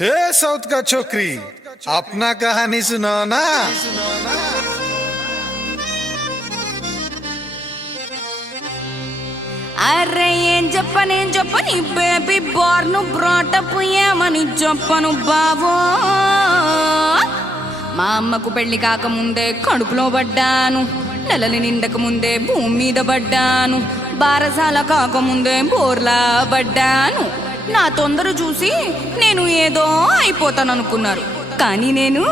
हे south का छोकरी, अपना कहानी सुनाओ ना। అరే ఏం చెప్పని బేబీ బార్ను బ్రాటప్ ఏమని చెప్పను బావో. మా అమ్మకు పెళ్లి కాకముందే కడుపులో పడ్డాను, నెలలు నిండక ముందే భూమి మీద పడ్డాను, బారసాల కాకముందే బోర్లా పడ్డాను. నా తొందర చూసి నేను ఏదో అయిపోతాననుకున్నారు, కానీ నేను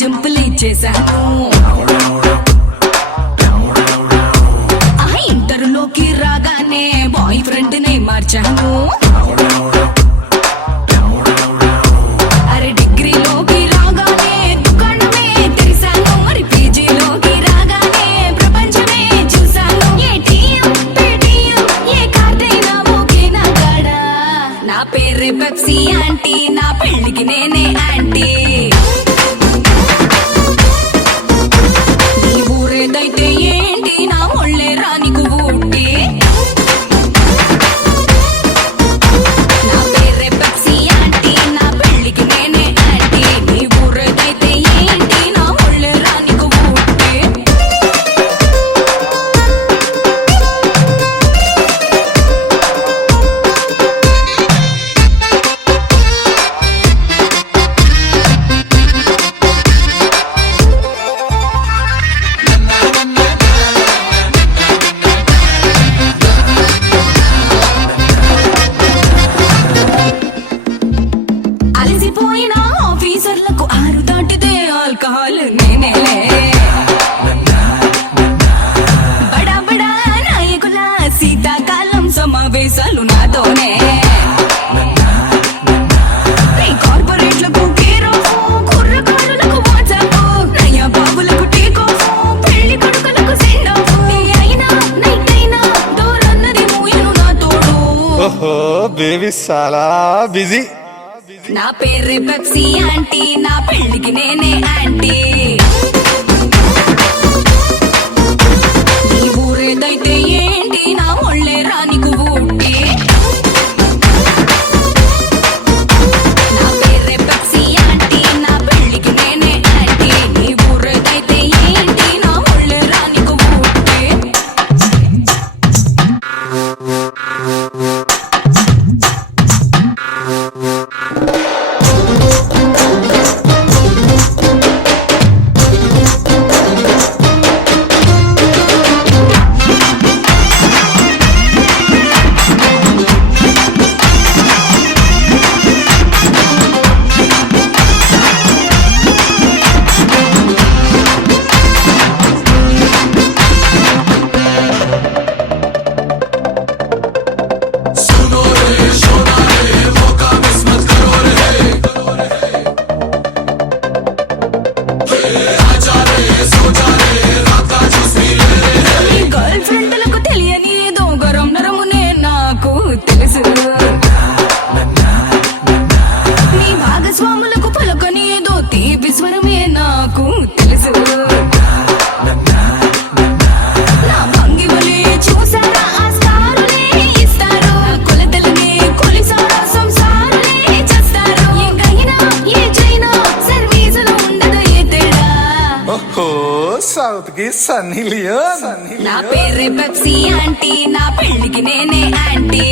జంపులు ఇచ్చేశాను. ఇంటర్లోకి రాగానే బాయ్ ఫ్రెండ్ నే మార్చాను. అరే డిగ్రీలోకి రాగానే దుకాణమే తెరిశాను. మరి పీజీలోకి రాగానే ప్రపంచమే చూశాను. ఏటీఎం పేటీఎం ఏ కార్డైనా ఓకే నా కాడ. నా పేరు పెప్సీ ఆంటీ, నా పెళ్లికి నేనే ఆంటీ. అయితే ఏంటి నా ఒళ్ళే రానికు ఊటి. నా పేరే పెప్సీ ఆంటీ, నా పెళ్లికి నేనే ఆంటీ. నీ ఊరేదైతే ఏంటి నా ఒళ్ళే రానికు ఊటి. ఆఫీసర్లకు 6 దాటితే ఆల్కహాల్ నేనేలే. బడా బడా నాయకుల శీతాకాలం సమావేశాలు నాతోనే. కార్పొరేట్లకు కేర్ ఆఫ్, కుర్రకారులకు వాట్సాప్, నయ్య బాబులకు టేక్ ఆఫ్, పెళ్లి కొడుకులకు సెండ్ ఆఫ్. అయినా నైట్ అయినా దూరన్నది మూయను నా తోడు. ఓహో బేబీ చాలా బిజీ. నా పేరు పెప్సీ ఆంటీ, నా పెళ్లికి నేనే ఆంటీ. నీ ఊరేదైతే ఏంటి నా ఒళ్ళే రానికు ఊటి. నా పేరు పెప్సీ ఆంటీ, నా పెళ్లికి నేనే ఆంటీ. నీ ఊరేదైతే ఏంటి నా ఒళ్ళే రానికు ఊటి. నీ భాగస్వాములకు పలకని ఏదో తీపి స్వరమే నాకు తెలుసు. నా భంగిమలే చూసారా ఆ స్టారులే ఇస్తారు. కొలతలనే కొలిసారా సంసారులే చేస్తారు. ఎంగైనా ఏ చైనా సర్వీసులో ఉండదు ఏ తేడా. ఓహో సౌత్ కి సన్నీ లియోన్. నా పేరు పెప్సీ ఆంటీ, నా పెళ్లికి నేనే ఆంటీ.